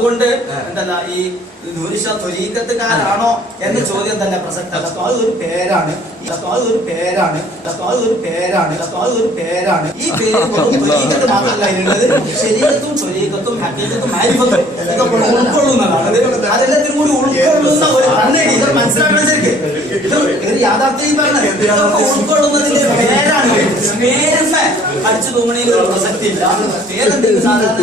അതുകൊണ്ട് എന്തല്ല ഈ ദൂരിഷ ത്വരീക്കത്തുകാരാണോ എന്ന ചോദ്യം തന്നെ പ്രസക്തമല്ല. അതൊരു പേരാണ്, അതൊരു പേരാണ്, അതൊരു പേരാണ്, അതൊരു പേരാണ്. ഈ പേര് ത്വരീക്കത്ത് മാത്രമല്ല ഉള്ളത്, ശരീരത്തും ത്വരീക്കത്തും ഹഖീഖത്തും മാരിഫത്തും ഇതൊക്കെ ഉൾക്കൊള്ളുന്നതാണ്. അതെല്ലാത്തിനും കൂടി ഉൾക്കൊള്ളുന്ന ഒരു കണ്ണേടി ഇത് മനസ്സിലാക്കണം. ശരിക്കും ഇത് യാഥാർത്ഥ്യം പറഞ്ഞത് ഉൾക്കൊള്ളുന്നതിന്റെ പേരാണ്. പേരുമ്മ അടിച്ചു തൂങ്ങണയിൽ ഒരു പ്രസക്തി ഇല്ല. പേരെന്തെങ്കിലും സാധാരണ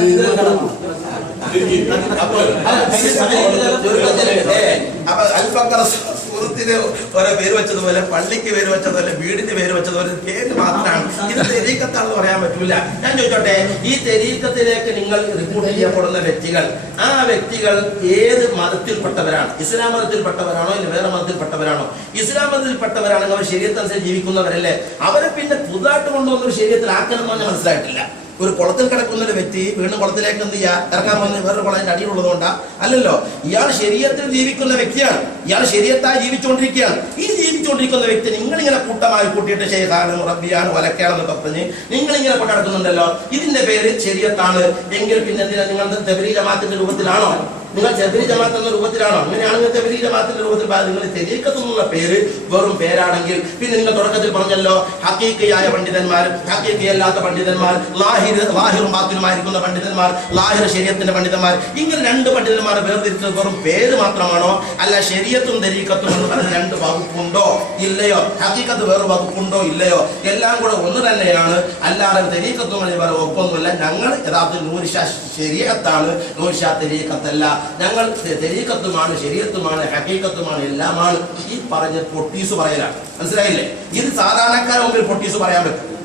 സുഹൃത്തിന് ഓരോ പേര് വെച്ചതുപോലെ, പള്ളിക്ക് പേര് വെച്ചതുപോലെ, വീടിന് പേര് വെച്ചതുപോലെ പേര് മാത്രമാണ്. ഇത് തെരീക്കത്താണെന്ന് പറയാൻ പറ്റൂല. ഞാൻ ചോദിച്ചോട്ടെ, ഈ തെരീക്കത്തിലേക്ക് നിങ്ങൾ റിക്രൂട്ട് ചെയ്യപ്പെടുന്ന വ്യക്തികൾ, ആ വ്യക്തികൾ ഏത് മതത്തിൽപ്പെട്ടവരാണ്? ഇസ്ലാം മതത്തിൽപ്പെട്ടവരാണോ ഇല്ല വേറെ മതത്തിൽപ്പെട്ടവരാണോ? ഇസ്ലാം മതത്തിൽപ്പെട്ടവരാണെങ്കിൽ അവർ ശരീരത്തനുസരിച്ച് ജീവിക്കുന്നവരല്ലേ? അവരെ പിന്നെ പുതുതായിട്ട് കൊണ്ടുവന്നൊരു ശരീരത്തിലാക്കണമെന്ന് പറഞ്ഞാൽ മനസ്സിലായിട്ടില്ല. ഒരു കുളത്തിൽ കിടക്കുന്ന ഒരു വ്യക്തി വീണ്ടും കുളത്തിലേക്ക് എന്ത് ചെയ്യുക, ഇറങ്ങാൻ വന്ന് വേറൊരു കുളത്തിന്റെ അടിയിലുള്ളതുകൊണ്ടാ? അല്ലല്ലോ. ഇയാൾ ശരീരത്തിൽ ജീവിക്കുന്ന വ്യക്തിയാണ്, ഇയാൾ ശരീരത്തായി ജീവിച്ചുകൊണ്ടിരിക്കുകയാണ്. ഈ ജീവിച്ചുകൊണ്ടിരിക്കുന്ന വ്യക്തി നിങ്ങളിങ്ങനെ കൂട്ടമായി കൂട്ടിയിട്ട് ഷെയ്ഖാണ്, റബ്ബിയാണ്, വലക്കയാണെന്നൊക്കെ പറഞ്ഞ് നിങ്ങളിങ്ങനെ കൊണ്ട് നടക്കുന്നുണ്ടല്ലോ. ഇതിന്റെ പേര് ശരീഅത്താണ് എങ്കിൽ പിന്നെ എന്തിനാ നിങ്ങൾ തബ്ലീഗ് ജമാഅത്തിന്റെ രൂപത്തിലാണോ? നിങ്ങൾ ജബരി ജമാഅത്ത് എന്ന രൂപത്തിലാണോ? അങ്ങനെയാണെങ്കിൽ ജബരി ജമാഅത്തിന്റെ രൂപത്തിൽ നിങ്ങൾ തെരീഖത്ത് എന്നുള്ള പേര് വെറും പേരാണെങ്കിൽ പിന്നെ നിങ്ങൾ തുടക്കത്തിൽ പറഞ്ഞല്ലോ ഹഖീഖിയായ പണ്ഡിതന്മാർ, ഹഖീഖിയല്ലാത്ത പണ്ഡിതന്മാർ, ലാഹിറും ബാത്തിനുമായിരിക്കുന്ന പണ്ഡിതന്മാർ, ലാഹിർ ശരീഅത്തിന്റെ പണ്ഡിതന്മാർ, ഇങ്ങനെ രണ്ട് പണ്ഡിതന്മാർ വേർതിരിച്ചത് വെറും പേര് മാത്രമാണോ? അല്ല ശരീഅത്തും തെരീഖത്തും എന്ന് പറഞ്ഞ രണ്ട് വകുപ്പുണ്ടോ ഇല്ലയോ? ഹഖീഖത്ത് വേറെ വകുപ്പുണ്ടോ ഇല്ലയോ? എല്ലാം കൂടെ ഒന്ന് തന്നെയാണ്. അല്ലാതെ തെരീഖത്തും വേറെ വകുപ്പൊന്നുമില്ല. ഞങ്ങൾ യഥാർത്ഥത്തിൽ നൂർ ഷാ ശരീഅത്താണ്, നൂർ ഷാ തെരീഖത്തല്ല. ഞങ്ങൾ തെരീഖത്തുമാണ്, ശരീഅത്തുമാണ്, ഹഖീഖത്തുമാണ്, എല്ലാമാണ്. ഈ പറഞ്ഞ പൊട്ടീസ് പറയലാണ്. മനസ്സിലായില്ലേ? ഇത് സാധാരണക്കാരുടെ മുമ്പിൽ പൊട്ടീസ് പറയാൻ പറ്റും.